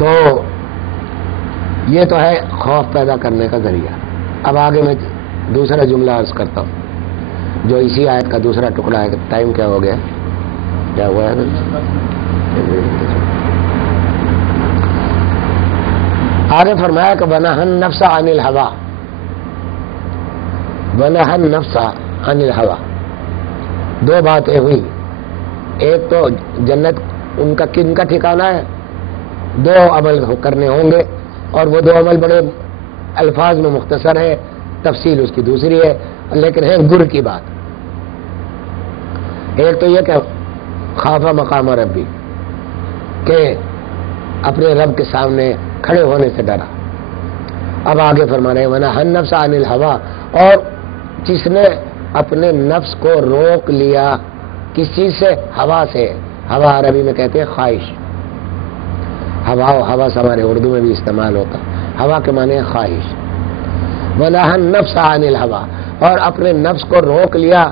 تو یہ تو ہے خوف پیدا کرنے کا ذریعہ. اب آگے میں دوسرا جملہ عرض کرتا ہوں جو اسی آیت کا دوسرا ٹکڑا ہے. ٹائم کیا ہو گیا؟ کیا ہوا ہے؟ آگے فرمایا کہ وَنَهَى النَّفْسَ عَنِ الْهَوَىٰ، وَنَهَى النَّفْسَ عَنِ الْهَوَىٰ. دو باتیں ہوئی. ایک تو جنت ان کا کن کا ٹھکانہ ہے، دو عمل کرنے ہوں گے، اور وہ دو عمل بڑے الفاظ میں مختصر ہے، تفصیل اس کی دوسری ہے، لیکن ہے گر کی بات. ایک تو یہ کہ خاف مقام ربی، کہ اپنے رب کے سامنے کھڑے ہونے سے ڈرا. اب آگے فرما رہے ہیں وَنَهَى النَّفْسَ عَنِ الْهَوَىٰ، اور جس نے اپنے نفس کو روک لیا کس چیز سے؟ ہوا سے. ہوا عربی میں کہتے ہیں خواہش. ہوا ہمارے اردو میں بھی استعمال ہوتا. ہوا کے معنی ہے خواہش. وَنَهَى النَّفْسَ عَنِ الْهَوَىٰ، اور اپنے نفس کو روک لیا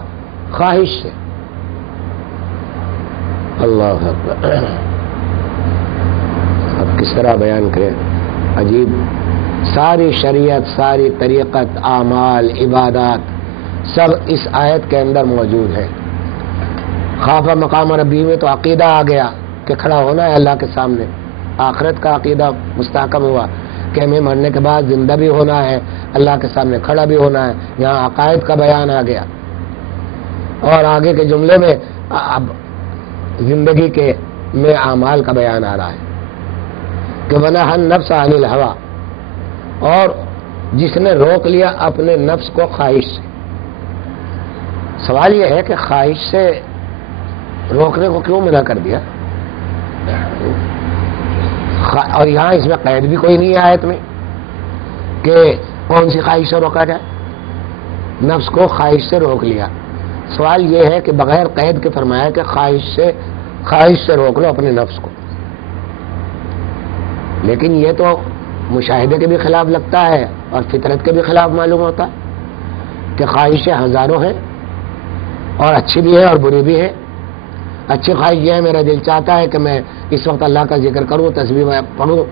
خواہش سے. اللہ اکبر. اب کس طرح بیان کریں؟ عجیب. ساری شریعت، ساری طریقت، اعمال، عبادات سب اس آیت کے اندر موجود ہے. خاف مقام ربی میں تو عقیدہ آ گیا کہ کھڑا ہونا ہے اللہ کے سامنے. آخرت کا عقیدہ مستحکم ہوا کہ ہمیں مرنے کے بعد زندہ بھی ہونا ہے، اللہ کے سامنے کھڑا بھی ہونا ہے. یہاں عقائد کا بیان آ گیا، اور آگے کے جملے میں اب زندگی کے میں اعمال کا بیان آ رہا ہے کہ وَنَهَى النَّفْسَ عَنِ الْهَوَىٰ، اور جس نے روک لیا اپنے نفس کو خواہش سے. سوال یہ ہے کہ خواہش سے روکنے کو کیوں منع کر دیا؟ اور یہاں اس میں قید بھی کوئی نہیں ہے آیت میں کہ کون سی خواہش سے روکا جائے. نفس کو خواہش سے روک لیا. سوال یہ ہے کہ بغیر قید کے فرمایا کہ خواہش سے روک لو اپنے نفس کو. لیکن یہ تو مشاہدے کے بھی خلاف لگتا ہے اور فطرت کے بھی خلاف معلوم ہوتا ہے کہ خواہشیں ہزاروں ہیں، اور اچھی بھی ہے اور بری بھی ہے. اچھی خواہش یہ ہے میرا دل چاہتا ہے کہ میں اس وقت اللہ کا ذکر کروں، تسبیح پڑھوں،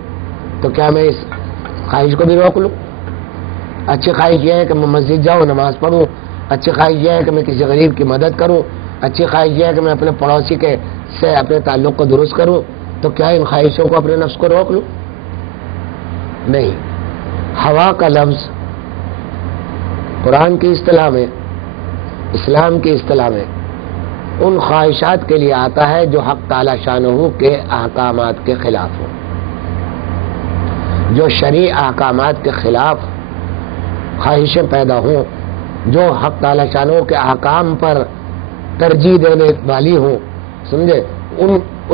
تو کیا میں اس خواہش کو بھی روک لوں؟ اچھی خواہش یہ ہے کہ میں مسجد جاؤں، نماز پڑھوں. اچھی خواہش یہ ہے کہ میں کسی غریب کی مدد کروں. اچھی خواہش یہ ہے کہ میں اپنے پڑوسی سے اپنے تعلق کو درست کروں. تو کیا ان خواہشوں کو اپنے نفس کو روک لوں؟ نہیں. ہوا کا لفظ قرآن کی اصطلاح میں، اسلام کی اصطلاح میں ان خواہشات کے لیے آتا ہے جو حق تعالی شانہ کے احکامات کے خلاف ہو. جو شرعی احکامات کے خلاف خواہشیں پیدا ہوں، جو حق تعالی شانہ کے احکام پر ترجیح دینے والی ہوں، سمجھے،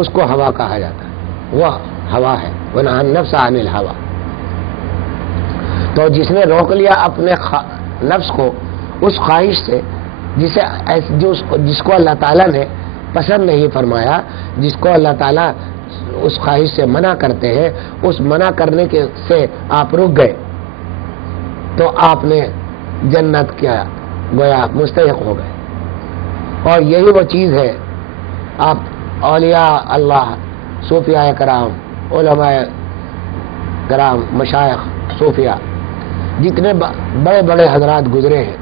اس کو ہوا کہا جاتا ہے. وہ ہوا ہے. وَنَهَى النَّفْسَ عَنِ الْهَوَىٰ. تو جس نے روک لیا اپنے نفس کو اس خواہش سے جس کو اللہ تعالیٰ نے پسند نہیں فرمایا، جس کو اللہ تعالیٰ اس خواہش سے منع کرتے ہیں، اس منع کرنے سے آپ رک گئے تو آپ نے جنت کیا گویا مستحق ہو گئے. اور یہی وہ چیز ہے. آپ اولیاء اللہ، صوفیاء کرام، علماء کرام، مشائخ صوفیاء، جتنے بڑے بڑے حضرات گزرے ہیں،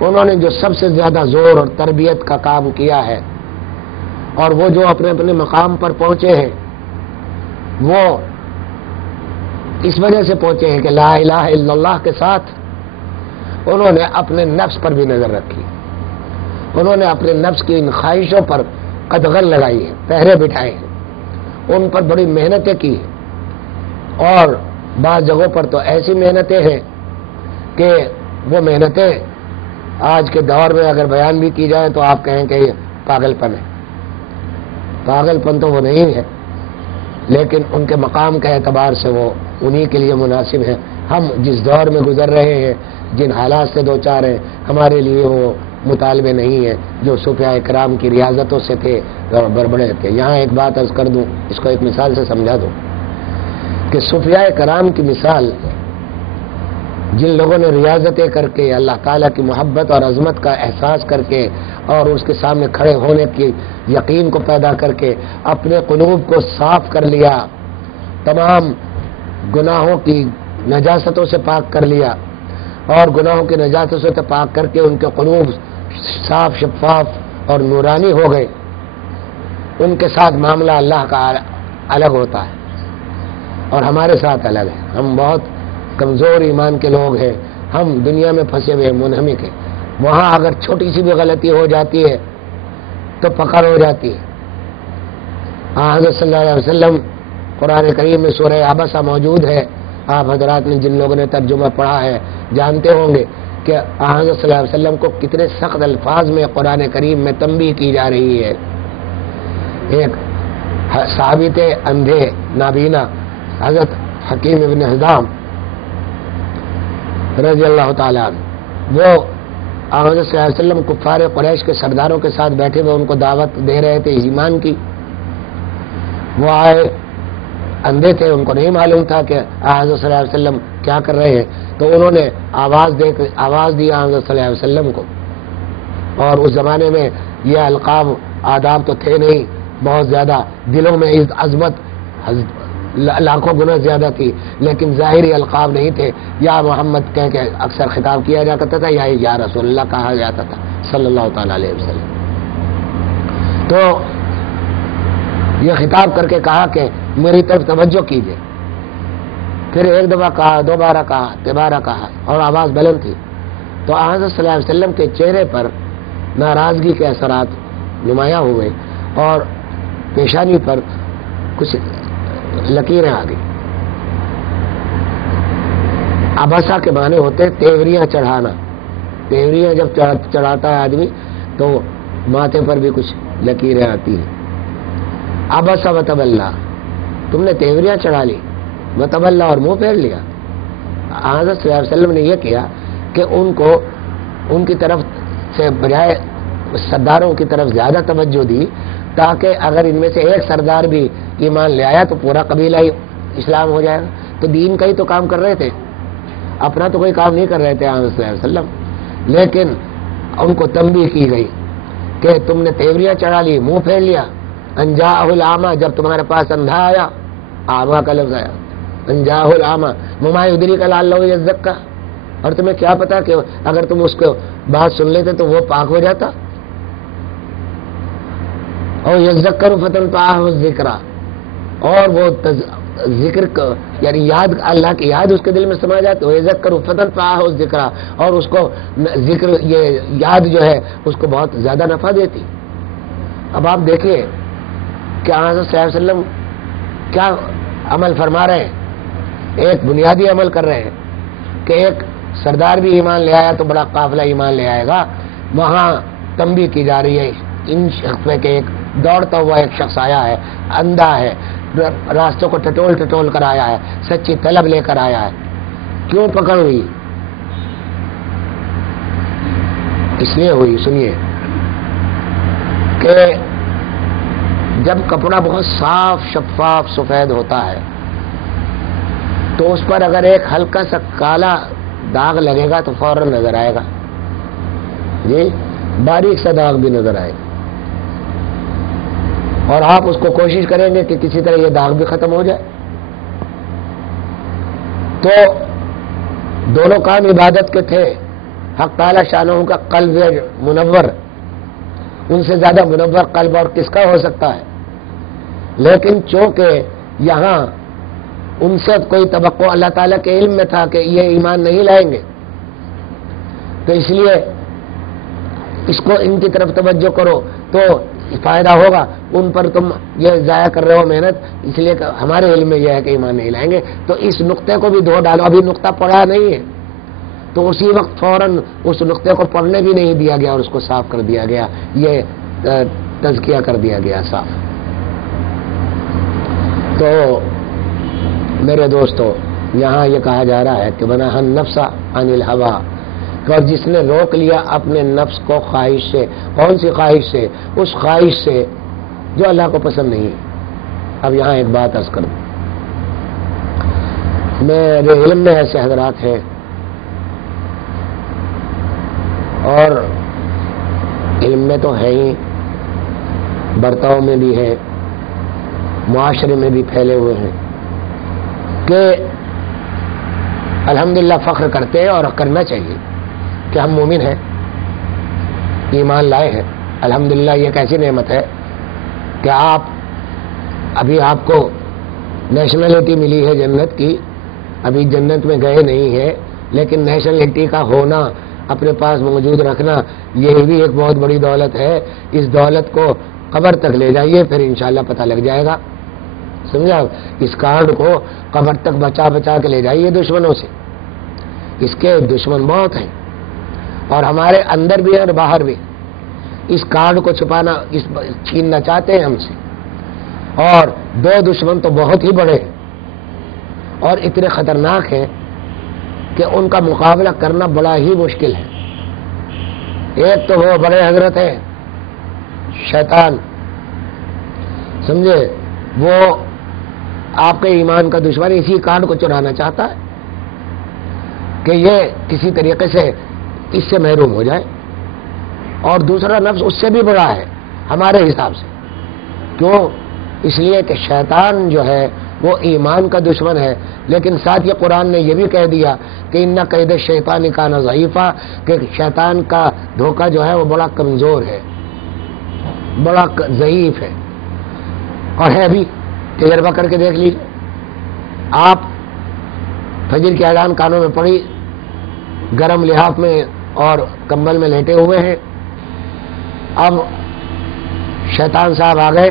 انہوں نے جو سب سے زیادہ زور اور تربیت کا کام کیا ہے، اور وہ جو اپنے اپنے مقام پر پہنچے ہیں، وہ اس وجہ سے پہنچے ہیں کہ لا الہ الا اللہ کے ساتھ انہوں نے اپنے نفس پر بھی نظر رکھی. انہوں نے اپنے نفس کی ان خواہشوں پر قدغن لگائی ہے، پہرے بٹھائے ہیں، ان پر بڑی محنتیں کی ہیں. اور بعض جگہوں پر تو ایسی محنتیں ہیں کہ وہ محنتیں آج کے دور میں اگر بیان بھی کی جائے تو آپ کہیں کہ یہ پاگل پن ہے. پاگل پن تو وہ نہیں ہے، لیکن ان کے مقام کے اعتبار سے وہ انہی کے لیے مناسب ہے. ہم جس دور میں گزر رہے ہیں، جن حالات سے دو چار ہیں، ہمارے لیے وہ مطالبے نہیں ہیں جو صوفیاء کرام کی ریاضتوں سے تھے، بڑے تھے. یہاں ایک بات عرض کر دوں، اس کو ایک مثال سے سمجھا دوں کہ صوفیاء کرام کی مثال جن لوگوں نے ریاضتیں کر کے اللہ تعالیٰ کی محبت اور عظمت کا احساس کر کے اور اس کے سامنے کھڑے ہونے کی یقین کو پیدا کر کے اپنے قلوب کو صاف کر لیا تمام گناہوں کی نجاستوں سے پاک کر لیا، اور گناہوں کی نجاستوں سے پاک کر کے ان کے قلوب صاف شفاف اور نورانی ہو گئے، ان کے ساتھ معاملہ اللہ کا الگ ہوتا ہے اور ہمارے ساتھ الگ ہے۔ ہم بہت کمزور ایمان کے لوگ ہیں، ہم دنیا میں پھنسے ہوئے منہمک ہیں، وہاں اگر چھوٹی سی بھی غلطی ہو جاتی ہے تو پکڑ ہو جاتی ہے۔ حضرت صلی اللہ علیہ وسلم قرآن کریم میں سورہ عبسہ موجود ہے، آپ حضرات نے جن لوگوں نے ترجمہ پڑھا ہے جانتے ہوں گے کہ حضرت صلی اللہ علیہ وسلم کو کتنے سخت الفاظ میں قرآن کریم میں تنبیہ کی جا رہی ہے۔ ایک صحابی تھے اندھے نابینا، حضرت حکیم ابن حزام رضی اللہ تعالیٰ عنہ، وہ حضرت صلی اللہ علیہ وسلم کفار قریش کے سرداروں کے ساتھ بیٹھے ہوئے ان کو دعوت دے رہے تھے ایمان کی۔ وہ آئے، اندھے تھے، ان کو نہیں معلوم تھا کہ حضرت صلی اللہ علیہ وسلم کیا کر رہے ہیں، تو انہوں نے آواز دی حضرت صلی اللہ علیہ وسلم کو، اور اس زمانے میں یہ القاب آداب تو تھے نہیں، بہت زیادہ دلوں میں عظمت لاکھوں گنا زیادہ تھی، لیکن ظاہری القاب نہیں تھے۔ یا محمد کہہ کے اکثر خطاب کیا جا کرتا تھا، یا رسول اللہ کہا جاتا تھا صلی اللہ تعالی علیہ وسلم۔ تو یہ خطاب کر کے کہا کہ میری طرف توجہ کیجیے، پھر ایک دفعہ کہا، دوبارہ کہا، تیبارہ کہا، اور آواز بلند تھی۔ تو حضرت صلی اللہ علیہ وسلم کے چہرے پر ناراضگی کے اثرات نمایاں ہوئے اور پیشانی پر کچھ لکیریں آ گئی۔ عبسہ کے معنی ہوتے تیوریاں چڑھانا، تیوریاں جب چڑھاتا ہے آدمی تو ماتھے پر بھی کچھ لکیریں آتی ہیں۔ عبسہ وتولی، تم نے تیوریاں چڑھا لی، وتولی اور منہ پھیر لیا۔ حضرت صلی اللہ علیہ وسلم نے یہ کیا کہ ان کو ان کی طرف سے بجائے سرداروں کی طرف زیادہ توجہ دی، تاکہ اگر ان میں سے ایک سردار بھی ایمان لے آیا تو پورا قبیلہ ہی اسلام ہو جائے گا۔ تو دین کا ہی تو کام کر رہے تھے، اپنا تو کوئی کام نہیں کر رہے تھے حضرت صلی اللہ علیہ وسلم، لیکن ان کو تنبیہ کی گئی کہ تم نے تیوریاں چڑھا لی، منہ پھیر لیا۔ انجاء الاعمی، جب تمہارے پاس اندھا آیا، اعمیٰ کا لفظ آیا، انجاء الاعمی وما یدریک لعلہ یزکیٰ، اور تمہیں کیا پتا کہ اگر تم اس کو بات سن لیتے تو وہ پاک ہو جاتا۔ اور یذکر فتنفعہ الذکریٰ، اور وہ ذکر یعنی یاد، اللہ کی یاد اس کے دل میں سما جاتی ہے، یذکر فتنفعہ الذکریٰ، اور اس کو ذکر، یہ یاد جو ہے اس کو بہت زیادہ نفع دیتی۔ اب آپ دیکھیے کہ حضرت صلی اللہ علیہ وسلم کیا عمل فرما رہے ہیں، ایک بنیادی عمل کر رہے ہیں کہ ایک سردار بھی ایمان لے آیا تو بڑا قافلہ ایمان لے آئے گا۔ وہاں تنبیہ کی جا رہی ہے ان شخص پہ کہ ایک دوڑتا ہوا ایک شخص آیا ہے، اندھا ہے، راستوں کو ٹٹول کر آیا ہے، سچی طلب لے کر آیا ہے۔ کیوں پکڑ ہوئی؟ اس لیے ہوئی، سنیے، کہ جب کپڑا بہت صاف شفاف سفید ہوتا ہے تو اس پر اگر ایک ہلکا سا کالا داغ لگے گا تو فوراً نظر آئے گا، جی باریک سا داغ بھی نظر آئے گا، اور آپ اس کو کوشش کریں گے کہ کسی طرح یہ داغ بھی ختم ہو جائے۔ تو دونوں کام عبادت کے تھے۔ حق تعالی شانہ کا قلب منور، ان سے زیادہ منور قلب اور کس کا ہو سکتا ہے؟ لیکن چونکہ یہاں ان سے کوئی توقع اللہ تعالیٰ کے علم میں تھا کہ یہ ایمان نہیں لائیں گے، تو اس لیے اس کو ان کی طرف توجہ کرو تو فائدہ ہوگا، ان پر تم یہ ضائع کر رہے ہو محنت، اس لیے کہ ہمارے علم میں یہ ہے کہ ایمان نہیں لائیں گے، تو اس نقطے کو بھی دھو ڈالو۔ ابھی نقطہ پڑھا نہیں ہے تو اسی وقت فوراً اس نقطے کو پڑھنے بھی نہیں دیا گیا اور اس کو صاف کر دیا گیا، یہ تزکیہ کر دیا گیا صاف۔ تو میرے دوستو، یہاں یہ کہا جا رہا ہے کہ بناہ النفس عن الہویٰ، اور جس نے روک لیا اپنے نفس کو خواہش سے۔ کون سی خواہش سے؟ اس خواہش سے جو اللہ کو پسند نہیں۔ اب یہاں ایک بات عرض کروں، میرے علم میں ایسے حضرات ہیں اور علم میں تو ہے ہی، برتاؤ میں بھی ہے، معاشرے میں بھی پھیلے ہوئے ہیں، کہ الحمدللہ فخر کرتے ہیں اور کرنا چاہیے کہ ہم مومن ہیں، ایمان لائے ہیں. الحمدللہ یہ ایک ایسی نعمت ہے کہ ابھی آپ کو نیشنلٹی ملی ہے جنت کی، ابھی جنت میں گئے نہیں ہیں، لیکن نیشنلٹی کا ہونا، اپنے پاس موجود رکھنا، یہ بھی ایک بہت بڑی دولت ہے. اس دولت کو قبر تک لے جائیے، پھر انشاءاللہ پتہ لگ جائے گا. سمجھا؟ اس کارڈ کو قبر تک بچا بچا کے لے جائیے دشمنوں سے. اس کے دشمن بہت ہیں اور ہمارے اندر بھی اور باہر بھی. اس کارڈ کو چھپانا، چھیننا چاہتے ہیں ہم سے. اور دو دشمن تو بہت ہی بڑے ہیں اور اتنے خطرناک ہیں کہ ان کا مقابلہ کرنا بڑا ہی مشکل ہے. ایک تو وہ بڑے حضرت ہیں شیطان، سمجھے؟ وہ آپ کے ایمان کا دشمن، اسی کارڈ کو چرانا چاہتا ہے کہ یہ کسی طریقے سے اس سے محروم ہو جائے. اور دوسرا نفس اس سے بھی بڑا ہے ہمارے حساب سے. کیوں؟ اس لیے کہ شیطان جو ہے وہ ایمان کا دشمن ہے، لیکن ساتھ یہ قرآن نے یہ بھی کہہ دیا کہ ان قید شیطان کان ضعیفا، کہ شیطان کا دھوکہ جو ہے وہ بڑا کمزور ہے، بڑا ضعیف ہے. اور ہے بھی، تجربہ کر کے دیکھ لیجیے. آپ فجر کی اذان کانوں میں پڑی، گرم لحاف میں اور کمبل میں لیٹے ہوئے ہیں. اب شیطان صاحب آ گئے،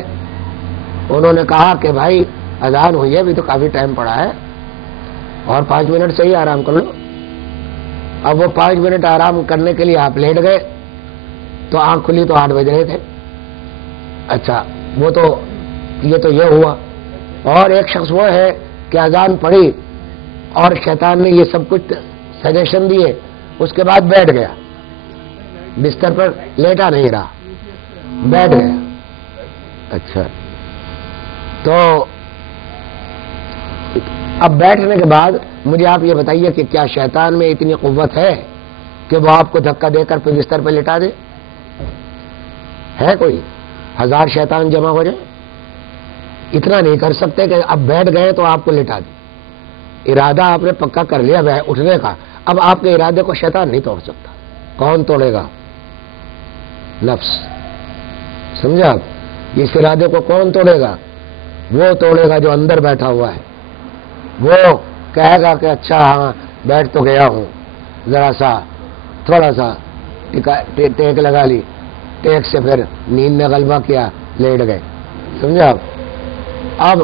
انہوں نے کہا کہ بھائی اذان ہوئی ہے، ابھی تو کافی ٹائم پڑا ہے اور 5 منٹ سے ہی آرام کر لو. اب وہ 5 منٹ آرام کرنے کے لیے آپ لیٹ گئے تو آنکھ کھلی تو 8 بج رہے تھے. اچھا یہ تو یہ ہوا. اور ایک شخص وہ ہے کہ اذان پڑھی اور شیطان نے یہ سب کچھ سجیشن دیے، اس کے بعد بیٹھ گیا، بستر پر لیٹا نہیں رہا، بیٹھ گیا. اچھا، تو اب بیٹھنے کے بعد مجھے آپ یہ بتائیے کہ کیا شیطان میں اتنی قوت ہے کہ وہ آپ کو دھکا دے کر پھر بستر پہ لٹا دے؟ ہے کوئی 1000 شیطان جمع ہو جائے؟ اتنا نہیں کر سکتے کہ اب بیٹھ گئے تو آپ کو لٹا دے. ارادہ آپ نے پکا کر لیا اٹھنے کا، اب آپ کے ارادے کو شیطان نہیں توڑ سکتا. کون توڑے گا؟ نفس. سمجھا؟ اس ارادے کو کون توڑے گا؟ وہ توڑے گا جو اندر بیٹھا ہوا ہے. وہ کہے گا کہ اچھا ہاں بیٹھ تو گیا ہوں، ذرا سا تھوڑا سا ٹیک لگا لی، ٹیک سے پھر نیند نے غلبہ کیا، لیٹ گئے. سمجھا؟ اب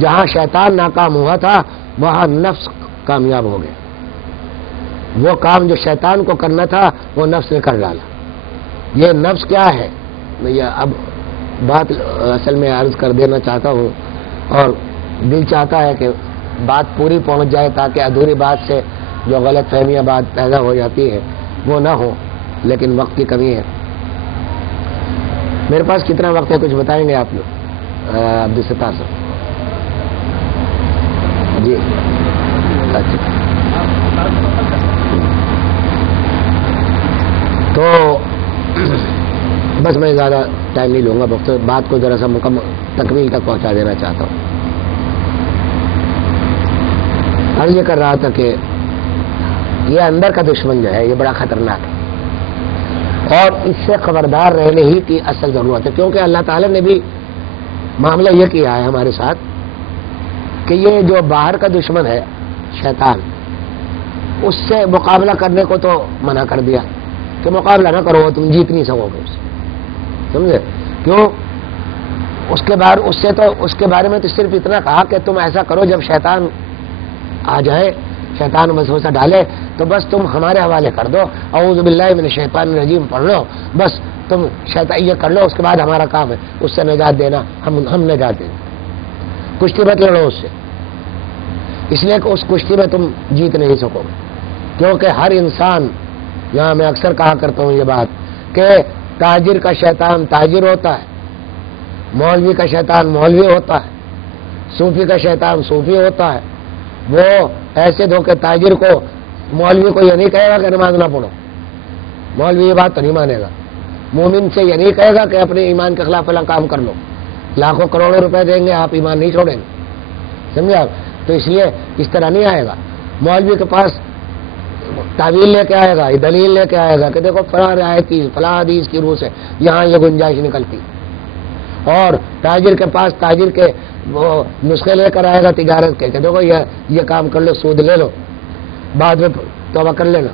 جہاں شیطان ناکام ہوا تھا وہاں نفس کامیاب ہو گیا. وہ کام جو شیطان کو کرنا تھا وہ نفس نے کر ڈالا. یہ نفس کیا ہے؟ میں اب بات اصل میں عرض کر دینا چاہتا ہوں اور دل چاہتا ہے کہ بات پوری پہنچ جائے تاکہ ادھوری بات سے جو غلط فہمیاں بات پیدا ہو جاتی ہے وہ نہ ہو، لیکن وقت کی کمی ہے. میرے پاس کتنا وقت ہے کچھ بتائیں گے آپ لوگ؟ عبدالستار صاحب جی. اچھا، تو بس میں زیادہ ٹائم نہیں لوں گا، بات کو ذرا سا مکمل تکمیل تک پہنچا دینا چاہتا ہوں. اور یہ کر رہا تھا کہ یہ اندر کا دشمن جو ہے یہ بڑا خطرناک ہے اور اس سے خبردار رہنے ہی کی اصل ضرورت ہے، کیونکہ اللہ تعالیٰ نے بھی معاملہ یہ کیا ہے ہمارے ساتھ کہ یہ جو باہر کا دشمن ہے شیطان، اس سے مقابلہ کرنے کو تو منع کر دیا کہ مقابلہ نہ کرو، تم جیت نہیں سکو گے اسے. سمجھے؟ کیوں؟ اس کے بارے میں تو صرف اتنا کہا کہ تم ایسا کرو جب شیطان آ جائے، شیطان وسوسہ ڈالے تو بس تم ہمارے حوالے کر دو، اعوذ باللہ من الشیطان الرجیم پڑھ لو، بس تم شیطان یہ کر لو، اس کے بعد ہمارا کام ہے اس سے نجات دینا، ہم نجات دیں. کشتی مت لڑو اس سے، اس لیے کہ اس کشتی میں تم جیت نہیں سکو گے. کیونکہ ہر انسان، یہاں میں اکثر کہا کرتا ہوں یہ بات کہ تاجر کا شیطان تاجر ہوتا ہے، مولوی کا شیطان مولوی ہوتا ہے، صوفی کا شیطان صوفی ہوتا ہے. وہ ایسے دھوکے تاجر کو، مولوی کو یہ نہیں کہے گا کہ نماز نہ پڑھو، مولوی یہ بات تو نہیں مانے گا. مومن سے یہ نہیں کہے گا کہ اپنے ایمان کے خلاف فلاں کام کر لو، لاکھوں کروڑوں روپے دیں گے آپ ایمان نہیں چھوڑیں گے. سمجھے آپ؟ تو اس لیے اس طرح نہیں آئے گا. مولوی کے پاس تعویل لے کے آئے گا، یہ دلیل لے کے آئے گا کہ دیکھو فلاں آیت کی فلاں حدیث کی روح سے یہاں یہ گنجائش نکلتی. اور تاجر کے پاس تاجر کے وہ نسخے لے کر آئے گا تجارت کے کہ دیکھو یہ کام کر لو، سود لے لو، بعد میں توبہ کر لینا.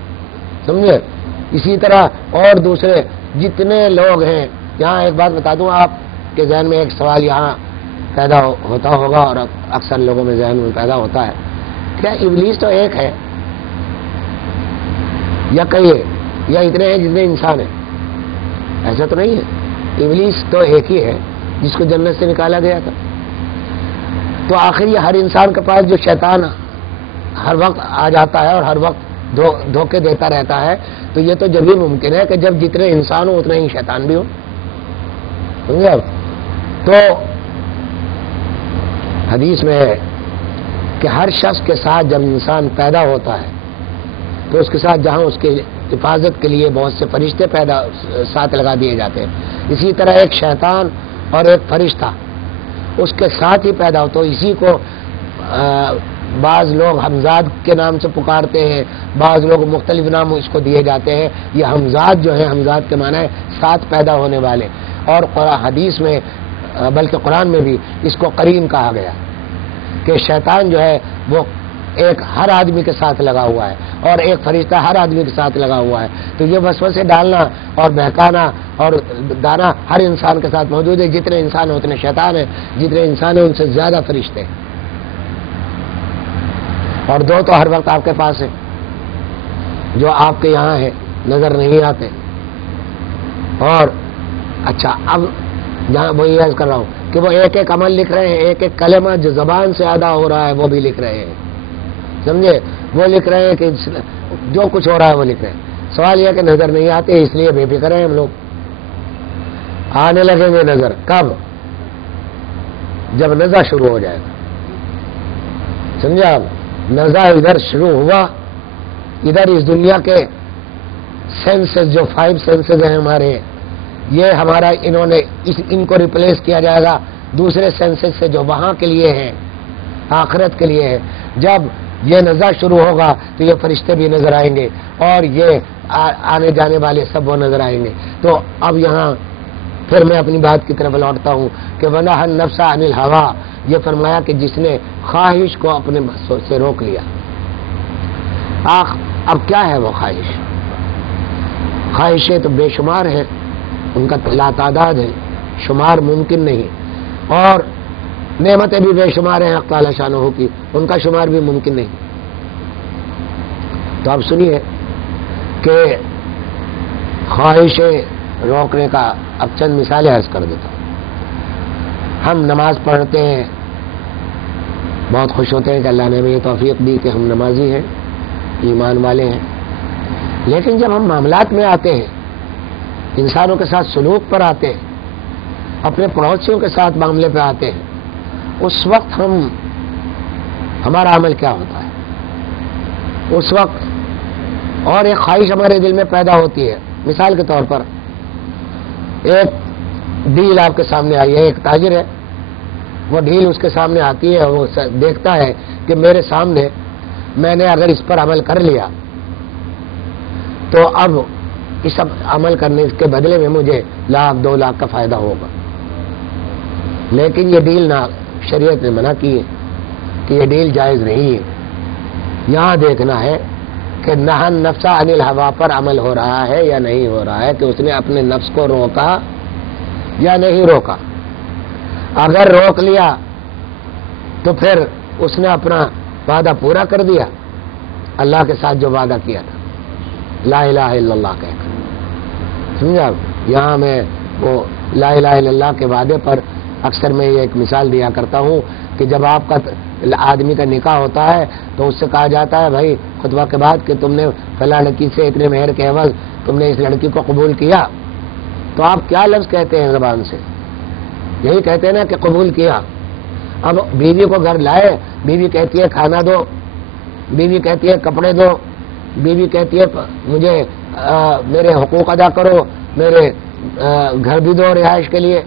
سمجھے؟ اسی طرح اور دوسرے جتنے لوگ ہیں. یہاں ایک بات بتا دوں آپ کے ذہن میں ایک سوال یہاں پیدا ہوتا ہوگا اور اکثر لوگوں میں ذہن میں پیدا ہوتا ہے، کیا ابلیس تو ایک ہے یا کئی ہے یا اتنے ہیں جتنے انسان ہیں؟ ایسا تو نہیں ہے. ابلیس تو ایک ہی ہے جس کو جنت سے نکالا گیا تھا. تو آخر یہ ہر انسان کے پاس جو شیطان ہر وقت آ جاتا ہے اور ہر وقت دھوکے دیتا رہتا ہے، تو یہ تو جب ہی ممکن ہے کہ جب جتنے انسان ہو اتنے ہی شیطان بھی ہو. سمجھے آپ؟ تو حدیث میں ہے کہ ہر شخص کے ساتھ جب انسان پیدا ہوتا ہے تو اس کے ساتھ جہاں اس کی حفاظت کے لیے بہت سے فرشتے ساتھ لگا دیے جاتے ہیں، اسی طرح ایک شیطان اور ایک فرشتہ اس کے ساتھ ہی پیدا ہو. تو اسی کو بعض لوگ حمزاد کے نام سے پکارتے ہیں، بعض لوگ مختلف نام اس کو دیے جاتے ہیں. یہ حمزاد جو ہے، حمزاد کے معنی ہے ساتھ پیدا ہونے والے. اور حدیث میں بلکہ قرآن میں بھی اس کو قرین کہا گیا کہ شیطان جو ہے وہ ایک ہر آدمی کے ساتھ لگا ہوا ہے اور ایک فرشتہ ہر آدمی کے ساتھ لگا ہوا ہے. تو یہ وسوسے ڈالنا اور بہکانا اور دانا ہر انسان کے ساتھ موجود ہے. جتنے انسان ہیں اتنے شیطان ہیں، جتنے انسان ہیں ان سے زیادہ فرشتے ہیں. اور دو تو ہر وقت آپ کے پاس ہیں جو آپ کے یہاں ہے، نظر نہیں آتے. اور اچھا اب جہاں وہ یہ عرض کر رہا ہوں کہ وہ ایک ایک عمل لکھ رہے ہیں، ایک ایک کلمہ جو زبان سے ادا ہو رہا ہے وہ بھی لکھ رہے ہیں. سمجھے؟ وہ لکھ رہے ہیں کہ جو کچھ ہو رہا ہے وہ لکھ رہے ہیں. سوال یہ کہ نظر نہیں آتے، اس لیے بے فکر ہیں ہم لوگ. آنے لگیں گے نظر کب؟ جب نزع شروع ہو جائے گا. سمجھا؟ نزع ادھر شروع ہوا، ادھر اس دنیا کے سینسز جو 5 سینسز ہیں ہمارے، یہ ہمارا ان کو ریپلیس کیا جائے گا دوسرے سینسز سے جو وہاں کے لیے ہیں، آخرت کے لیے ہے. جب یہ نزع شروع ہوگا تو یہ فرشتے بھی نظر آئیں گے اور یہ آنے جانے والے سب وہ نظر آئیں گے. تو اب یہاں پھر میں اپنی بات کی طرف لوٹتا ہوں کہ وَنَهَى النَّفْسَ عَنِ الْهَوَىٰ، یہ فرمایا کہ جس نے خواہش کو اپنے سے روک لیا. اب کیا ہے وہ خواہش؟ خواہشیں تو بے شمار ہیں، ان کا لا تعداد ہے، شمار ممکن نہیں. اور نعمتیں بھی بے شمار ہیں حق تعالی شانہ کی، ان کا شمار بھی ممکن نہیں. تو اب سنیے کہ خواہشیں روکنے کا اب چند مثالیں عرض کر دیتا ہوں. ہم نماز پڑھتے ہیں، بہت خوش ہوتے ہیں کہ اللہ نے ہمیں یہ توفیق دی کہ ہم نمازی ہیں، ایمان والے ہیں. لیکن جب ہم معاملات میں آتے ہیں، انسانوں کے ساتھ سلوک پر آتے ہیں، اپنے پڑوسیوں کے ساتھ معاملے پہ آتے ہیں، اس وقت ہمارا عمل کیا ہوتا ہے؟ اس وقت اور ایک خواہش ہمارے دل میں پیدا ہوتی ہے. مثال کے طور پر ایک ڈیل آپ کے سامنے آئی ہے، ایک تاجر ہے، وہ ڈیل اس کے سامنے آتی ہے، وہ دیکھتا ہے کہ میرے سامنے میں نے اگر اس پر عمل کر لیا تو اب اس عمل کرنے کے بدلے میں مجھے 1,00,000 2 لاکھ کا فائدہ ہوگا. لیکن یہ ڈیل نہ شریعت نے منع کی ہے کہ یہ ڈیل جائز نہیں ہے. یہاں دیکھنا ہے کہ نہى النفس عن الهوى پر عمل ہو رہا ہے یا نہیں ہو رہا ہے، کہ اس نے اپنے نفس کو روکا یا نہیں روکا. اگر روک لیا تو پھر اس نے اپنا وعدہ پورا کر دیا، اللہ کے ساتھ جو وعدہ کیا تھا لا الہ الا اللہ کہہ کر. سمجھا؟ یہاں میں وہ لا الہ الا اللہ کے وعدے پر اکثر میں یہ ایک مثال دیا کرتا ہوں کہ جب آپ کا آدمی کا نکاح ہوتا ہے تو اس سے کہا جاتا ہے بھائی خطبہ کے بعد کہ تم نے فلاں لڑکی سے اتنے مہر کے عوض تم نے اس لڑکی کو قبول کیا، تو آپ کیا لفظ کہتے ہیں زبان سے؟ یہی کہتے ہیں نا کہ قبول کیا. اب بیوی کو گھر لائے، بیوی کہتی ہے کھانا دو، بیوی کہتی ہے کپڑے دو، بیوی کہتی ہے مجھے میرے حقوق ادا کرو، میرے گھر بھی دو رہائش کے لیے.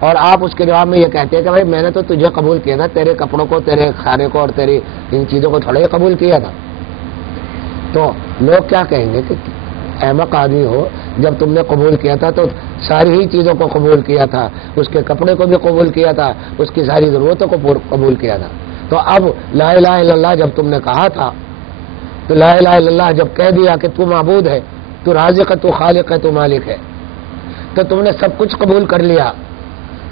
اور آپ اس کے جواب میں یہ کہتے ہیں کہ بھائی میں نے تو تجھے قبول کیا تھا، تیرے کپڑوں کو، تیرے کھانے کو اور تیری ان چیزوں کو تھوڑا ہی قبول کیا تھا. تو لوگ کیا کہیں گے کہ احمق آدمی ہو، جب تم نے قبول کیا تھا تو ساری ہی چیزوں کو قبول کیا تھا، اس کے کپڑے کو بھی قبول کیا تھا، اس کی ساری ضرورتوں کو قبول کیا تھا. تو اب لا الہ الا اللہ جب تم نے کہا تھا، تو لا الہ الا اللہ جب کہہ دیا کہ تو معبود ہے، تو رازق ہے، تو خالق ہے، تو مالک ہے، تو تم نے سب کچھ قبول کر لیا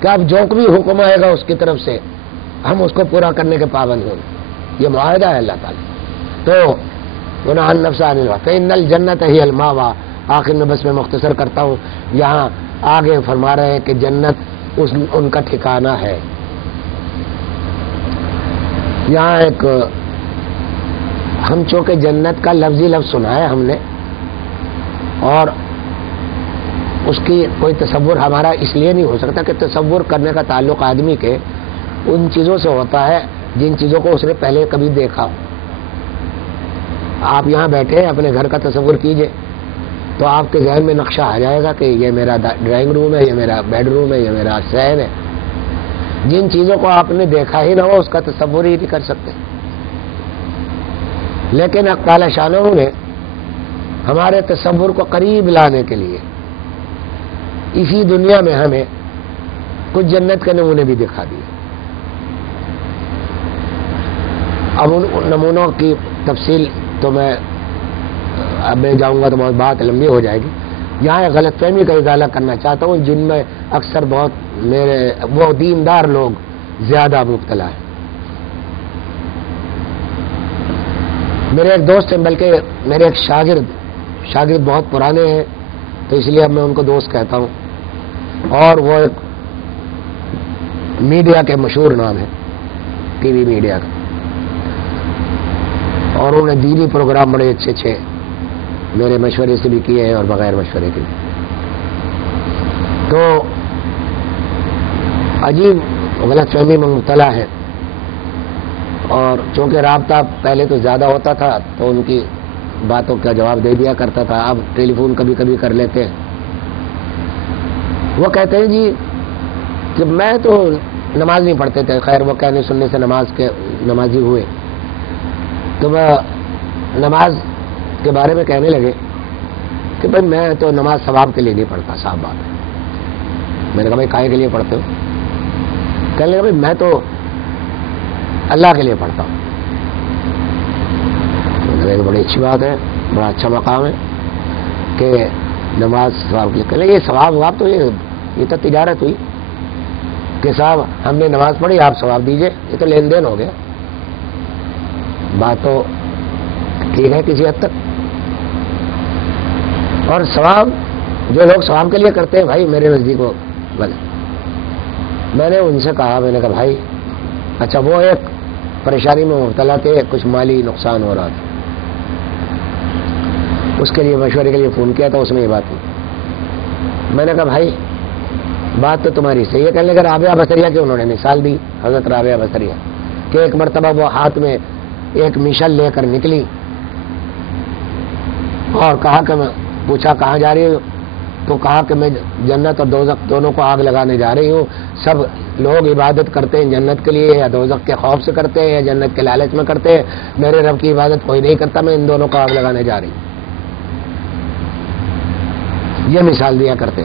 کہ اب جو بھی حکم آئے گا اس کی طرف سے ہم اس کو پورا کرنے کے پابند ہوں. یہ معاہدہ ہے اللہ تعالیٰ. تو النفس عن الهوى فإن الجنة هي المأوى. آخر میں بس میں مختصر کرتا ہوں، یہاں آگے فرما رہے ہیں کہ جنت ان کا ٹھکانہ ہے. یہاں ایک ہم چونکہ جنت کا لفظی لفظ سنا ہے ہم نے، اور اس کی کوئی تصور ہمارا اس لیے نہیں ہو سکتا کہ تصور کرنے کا تعلق آدمی کے ان چیزوں سے ہوتا ہے جن چیزوں کو اس نے پہلے کبھی دیکھا ہو. آپ یہاں بیٹھے اپنے گھر کا تصور کیجئے تو آپ کے ذہن میں نقشہ آ جائے گا کہ یہ میرا ڈرائنگ روم ہے، یہ میرا بیڈ روم ہے، یہ میرا صحن ہے. جن چیزوں کو آپ نے دیکھا ہی نہ ہو اس کا تصور ہی نہیں کر سکتے. لیکن حق تعالی شانہ نے ہمارے تصور کو قریب لانے کے لیے اسی دنیا میں ہمیں کچھ جنت کے نمونے بھی دکھا دیے. اب ان نمونوں کی تفصیل تو میں اب میں جاؤں گا تو بات لمبی ہو جائے گی. یہاں غلط فہمی کا ازالہ کرنا چاہتا ہوں جن میں اکثر بہت میرے وہ دیندار لوگ زیادہ مبتلا ہیں. میرے ایک دوست ہیں، بلکہ میرے ایک شاگرد بہت پرانے ہیں تو اس لیے اب میں ان کو دوست کہتا ہوں، اور وہ ایک میڈیا کے مشہور نام ہے، ٹی وی میڈیا کا، اور انہوں نے دینی پروگرام بڑے اچھے میرے مشورے سے بھی کیے ہیں اور بغیر مشورے کے بھی. تو عجیب غلط فہمی میں مبتلا ہے، اور چونکہ رابطہ پہلے تو زیادہ ہوتا تھا تو ان کی باتوں کا جواب دے دیا کرتا تھا. اب ٹیلی فون کبھی کبھی کر لیتے ہیں. وہ کہتے ہیں جی کہ میں تو نماز نہیں پڑھتے تھے، خیر وہ کہنے سننے سے نمازی ہوئے، تو وہ نماز کے بارے میں کہنے لگے کہ بھائی میں تو نماز ثواب کے لیے نہیں پڑھتا. صاحب بات ہے. میں نے کہا بھائی کائے کے لیے پڑھتے ہو؟ کہنے لگا بھائی میں تو اللہ کے لیے پڑھتا ہوں. بڑی اچھی بات ہے، بڑا اچھا مقام ہے کہ نماز ثواب کے لیے. کہنے لگے یہ ثواب تو یہ تو تجارت ہوئی کہ صاحب ہم نے نماز پڑھی آپ ثواب دیجئے، یہ تو لین دین ہو گیا. بات تو ٹھیک ہے کسی حد تک، اور ثواب جو لوگ ثواب کے لیے کرتے ہیں بھائی میرے نزدیک وہ غلط. میں نے ان سے کہا، میں نے کہا بھائی اچھا وہ ایک پریشانی میں مبتلا تھے، کچھ مالی نقصان ہو رہا تھا، اس کے لیے مشورے کے لیے فون کیا تھا، اس میں یہ بات ہوئی. میں نے کہا بھائی بات تو تمہاری صحیح ہے. کہنے لگا رابعہ بصریہ کی انہوں نے مثال دی، حضرت رابعہ بصریہ، کہ ایک مرتبہ وہ ہاتھ میں ایک مشل لے کر نکلی اور کہا کہ میں پوچھا کہاں جا رہی ہوں، تو کہا کہ میں جنت اور دوزخ دونوں کو آگ لگانے جا رہی ہوں. سب لوگ عبادت کرتے ہیں جنت کے لیے یا دوزخ کے خوف سے کرتے ہیں یا جنت کے لالچ میں کرتے ہیں، میرے رب کی عبادت کوئی نہیں کرتا، میں ان دونوں کو آگ لگانے جا رہی ہوں. یہ مثال دیا کرتے.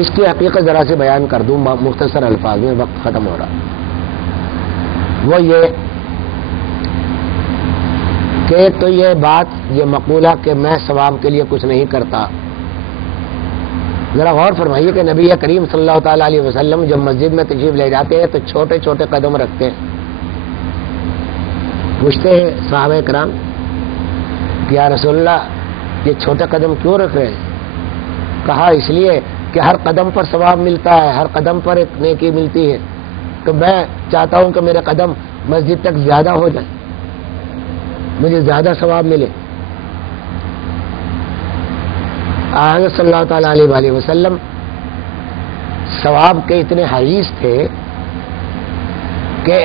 اس کی حقیقت ذرا سے بیان کر دوں مختصر الفاظ میں، وقت ختم ہو رہا. وہ یہ کہ ایک تو یہ بات یہ مقولہ کہ میں ثواب کے لیے کچھ نہیں کرتا. ذرا غور فرمائیے کہ نبی کریم صلی اللہ تعالی علیہ وسلم جب مسجد میں تشریف لے جاتے ہیں تو چھوٹے چھوٹے قدم رکھتے ہیں. پوچھتے ہیں صحابہ کرام کہ یا رسول اللہ یہ چھوٹے قدم کیوں رکھ رہے ہیں؟ کہا اس لیے کہ ہر قدم پر ثواب ملتا ہے، ہر قدم پر ایک نیکی ملتی ہے، تو میں چاہتا ہوں کہ میرے قدم مسجد تک زیادہ ہو جائے، مجھے زیادہ ثواب ملے. حضرت صلی اللہ تعالیٰ علیہ وآلہ وسلم ثواب کے اتنے حریص تھے کہ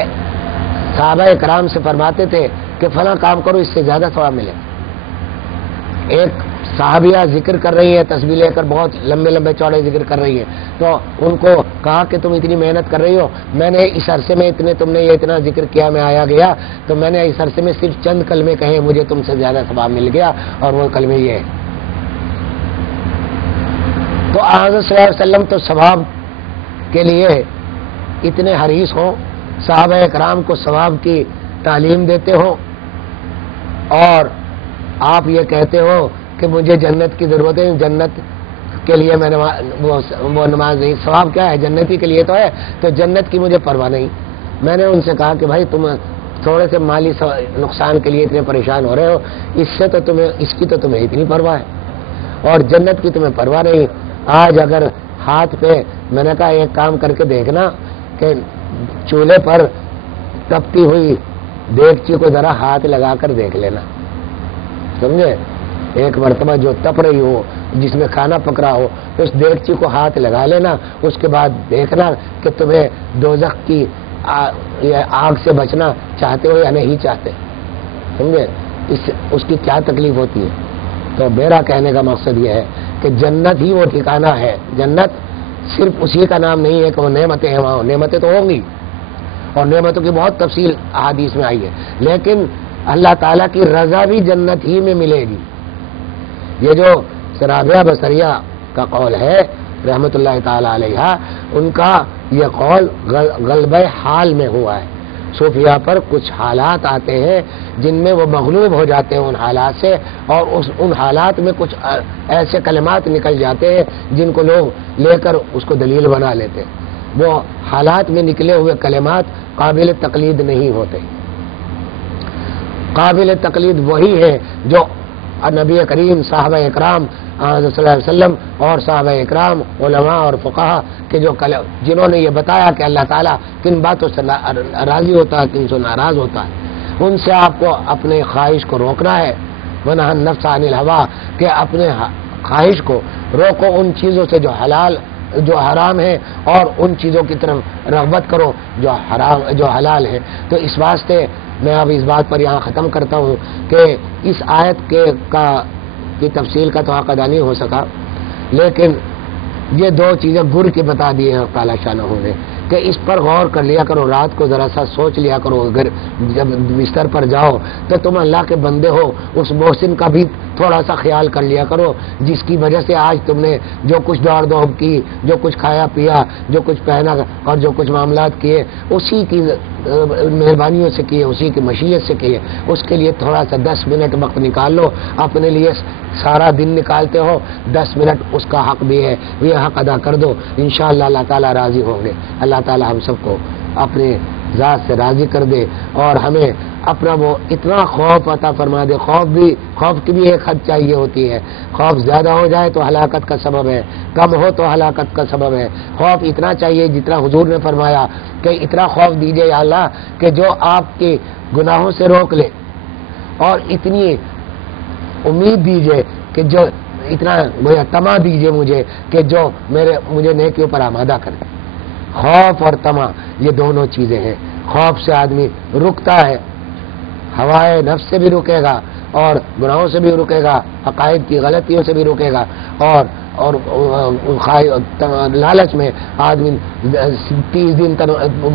صحابہ کرام سے فرماتے تھے کہ فلاں کام کرو اس سے زیادہ ثواب ملے. ایک صحابیہ ذکر کر رہی ہیں تسبیح لے کر، بہت لمبے لمبے چوڑے ذکر کر رہی ہیں، تو ان کو کہا کہ تم اتنی محنت کر رہی ہو، میں نے اس عرصے میں تم نے یہ اتنا ذکر کیا، میں آیا گیا تو میں نے اس عرصے میں صرف چند کلمے کہے، مجھے تم سے زیادہ ثواب مل گیا، اور وہ کلمے یہ ہے۔ تو حضرت صلی اللہ علیہ وسلم تو ثواب کے لیے اتنے حریص ہوں، صحابہ اکرام کو ثواب کی تعلیم دیتے ہو، اور آپ یہ کہتے ہو کہ مجھے جنت کی ضرورت ہے، جنت کے لیے میں وہ نماز نہیں، ثواب کیا ہے، جنتی کے لیے تو ہے، تو جنت کی مجھے پرواہ نہیں۔ میں نے ان سے کہا کہ بھائی تم تھوڑے سے مالی نقصان کے لیے اتنے پریشان ہو رہے ہو، اس کی تو تمہیں اتنی پرواہ ہے، اور جنت کی تمہیں پرواہ نہیں۔ آج اگر ہاتھ پہ، میں نے کہا ایک کام کر کے دیکھنا کہ چولہے پر تپتی ہوئی دیگچی کو ذرا ہاتھ لگا کر دیکھ لینا، سمجھے، ایک مرتبہ جو تپ رہی ہو، جس میں کھانا پک رہا ہو، اس دیگچی کو ہاتھ لگا لینا، اس کے بعد دیکھنا کہ تمہیں دوزخ کی آگ سے بچنا چاہتے ہو یا نہیں چاہتے، سمجھے، اس کی کیا تکلیف ہوتی ہے۔ تو میرا کہنے کا مقصد یہ ہے کہ جنت ہی وہ ٹھکانہ ہے، جنت صرف اسی کا نام نہیں ہے کہ وہ نعمتیں ہیں، وہاں نعمتیں تو ہوں گی، اور نعمتوں کی بہت تفصیل احادیث میں آئی ہے، لیکن اللہ تعالیٰ کی رضا بھی جنت ہی میں ملے گی۔ یہ جو رابعہ بصریہ کا قول ہے رحمۃ اللہ تعالی علیہ، ان کا یہ قول غلبہ حال میں ہوا ہے۔ صوفیہ پر کچھ حالات آتے ہیں جن میں وہ مغلوب ہو جاتے ہیں ان حالات سے، اور ان حالات میں کچھ ایسے کلمات نکل جاتے ہیں جن کو لوگ لے کر اس کو دلیل بنا لیتے ہیں۔ وہ حالات میں نکلے ہوئے کلمات قابل تقلید نہیں ہوتے۔ قابل تقلید وہی ہے جو نبی کریم، صحابہ اکرام صلی اللہ علیہ وسلم اور صحابہ اکرام، علماء اور فقہا کے جنہوں نے یہ بتایا کہ اللہ تعالیٰ کن باتوں سے راضی ہوتا ہے، کن سے ناراض ہوتا ہے، ان سے آپ کو اپنے خواہش کو روکنا ہے۔ ونہى النفس عن الهوى، کہ اپنے خواہش کو روکو ان چیزوں سے جو حرام ہے، اور ان چیزوں کی طرف رغبت کرو جو حلال ہے۔ تو اس واسطے میں اب اس بات پر یہاں ختم کرتا ہوں کہ اس آیت کی تفصیل کا تو حق ادا نہیں ہو سکا، لیکن یہ دو چیزیں گر کے بتا دی ہیں تعالیٰ شانہ نے کہ اس پر غور کر لیا کرو، رات کو ذرا سا سوچ لیا کرو، اگر جب بستر پر جاؤ تو تم اللہ کے بندے ہو، اس محسن کا بھی تھوڑا سا خیال کر لیا کرو جس کی وجہ سے آج تم نے جو کچھ دوڑ دوڑ کی، جو کچھ کھایا پیا، جو کچھ پہنا اور جو کچھ معاملات کیے، اسی کی مہربانیوں سے کیے، اسی کی مشیت سے کیے۔ اس کے لیے تھوڑا سا 10 منٹ وقت نکال لو، اپنے لیے سارا دن نکالتے ہو، 10 منٹ اس کا حق بھی ہے، یہ حق ادا کر دو، انشاءاللہ اللہ تعالیٰ راضی ہوں گے۔ اللہ تعالیٰ ہم سب کو اپنے ذات سے راضی کر دے، اور ہمیں اپنا وہ اتنا خوف عطا فرما دے۔ خوف کی بھی ایک حد چاہیے ہوتی ہے، خوف زیادہ ہو جائے تو ہلاکت کا سبب ہے، کم ہو تو ہلاکت کا سبب ہے۔ خوف اتنا چاہیے جتنا حضور نے فرمایا کہ اتنا خوف دیجئے یا اللہ کہ جو آپ کے گناہوں سے روک لے، اور اتنی امید دیجئے کہ جو اتنا تما دیجئے مجھے کہ جو مجھے نیکیوں پر آمادہ کرے۔ خوف اور تما یہ دونوں چیزیں ہیں۔ خوف سے آدمی رکتا ہے، ہوائے نفس سے بھی رکے گا، اور گناہوں سے بھی رکے گا، عقائد کی غلطیوں سے بھی رکے گا، اور لالچ میں آدمی 30 دن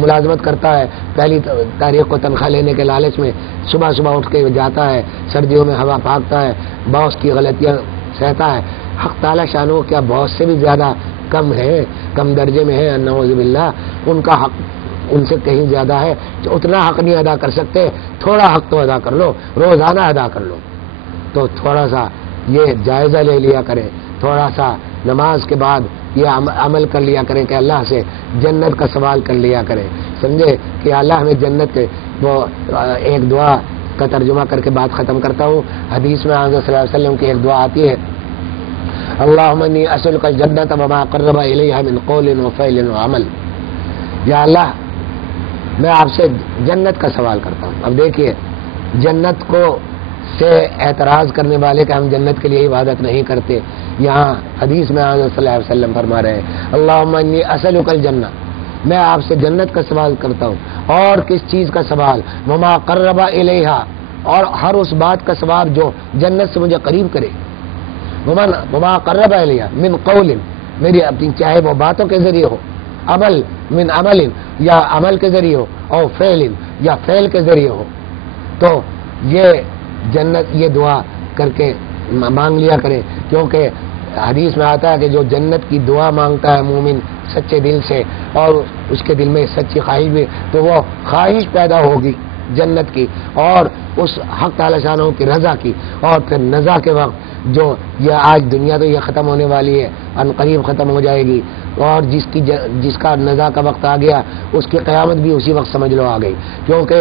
ملازمت کرتا ہے، پہلی تاریخ کو تنخواہ لینے کے لالچ میں صبح اٹھ کے جاتا ہے، سردیوں میں ہوا پھانکتا ہے، باس کی غلطیاں سہتا ہے۔ حق تعالی شانہ کیا باس سے بھی زیادہ کم ہے، کم درجے میں ہے، نعوذ باللہ، ان کا حق ان سے کہیں زیادہ ہے، جو اتنا حق نہیں ادا کر سکتے، تھوڑا حق تو ادا کر لو، روزانہ ادا کر لو۔ تو تھوڑا سا یہ جائزہ لے لیا کریں، تھوڑا سا نماز کے بعد یہ عمل کر لیا کریں کہ اللہ سے جنت کا سوال کر لیا کریں، سمجھے کہ اللہ ہمیں جنت کے وہ ایک دعا کا ترجمہ کر کے بات ختم کرتا ہوں۔ حدیث میں حضرت صلی اللہ علیہ وسلم کی ایک دعا آتی ہے، اللہم انی اسألک الجنۃ وما قرب الیہا من قول وفعل وعمل، یا اللہ میں آپ سے جنت کا سوال کرتا ہوں۔ اب دیکھیے جنت کو سے اعتراض کرنے والے کہ ہم جنت کے لیے عبادت نہیں کرتے، یہاں حدیث میں حضرت صلی اللہ علیہ وسلم فرما رہے ہیں اللہم انی اسألک الجنہ، میں آپ سے جنت کا سوال کرتا ہوں، اور کس چیز کا سوال، وما قرب الیہا، اور ہر اس بات کا سوال جو جنت سے مجھے قریب کرے، وما قرب الیہ من قول، میری اپنی چاہے وہ باتوں کے ذریعے ہو، عمل من عمل یا عمل کے ذریعے ہو، اور فعل یا فعل کے ذریعے ہو، تو یہ جنت، یہ دعا کر کے مانگ لیا کرے، کیونکہ حدیث میں آتا ہے کہ جو جنت کی دعا مانگتا ہے مومن سچے دل سے، اور اس کے دل میں سچی خواہش بھی، تو وہ خواہش پیدا ہوگی جنت کی اور اس حق تعالی شانہ کی رضا کی، اور پھر نزا کے وقت جو یہ آج دنیا تو یہ ختم ہونے والی ہے، ان قریب ختم ہو جائے گی، اور جس کا نزا کا وقت آ گیا اس کی قیامت بھی اسی وقت سمجھ لو آ گئی، کیونکہ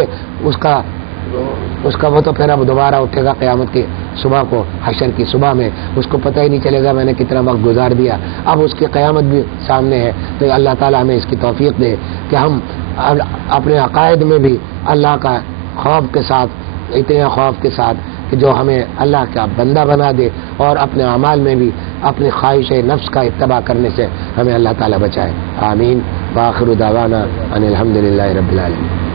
اس کا وہ تو پھر اب دوبارہ اٹھے گا قیامت کی صبح کو، حشر کی صبح میں، اس کو پتہ ہی نہیں چلے گا میں نے کتنا وقت گزار دیا، اب اس کی قیامت بھی سامنے ہے۔ تو اللہ تعالیٰ ہمیں اس کی توفیق دے کہ ہم اپنے عقائد میں بھی اللہ کا خوف کے ساتھ، اتنے خوف کے ساتھ کہ جو ہمیں اللہ کا بندہ بنا دے، اور اپنے اعمال میں بھی اپنی خواہش نفس کا اتباع کرنے سے ہمیں اللہ تعالیٰ بچائے، آمین۔ وآخر دعوانا ان الحمد للہ رب العالمین۔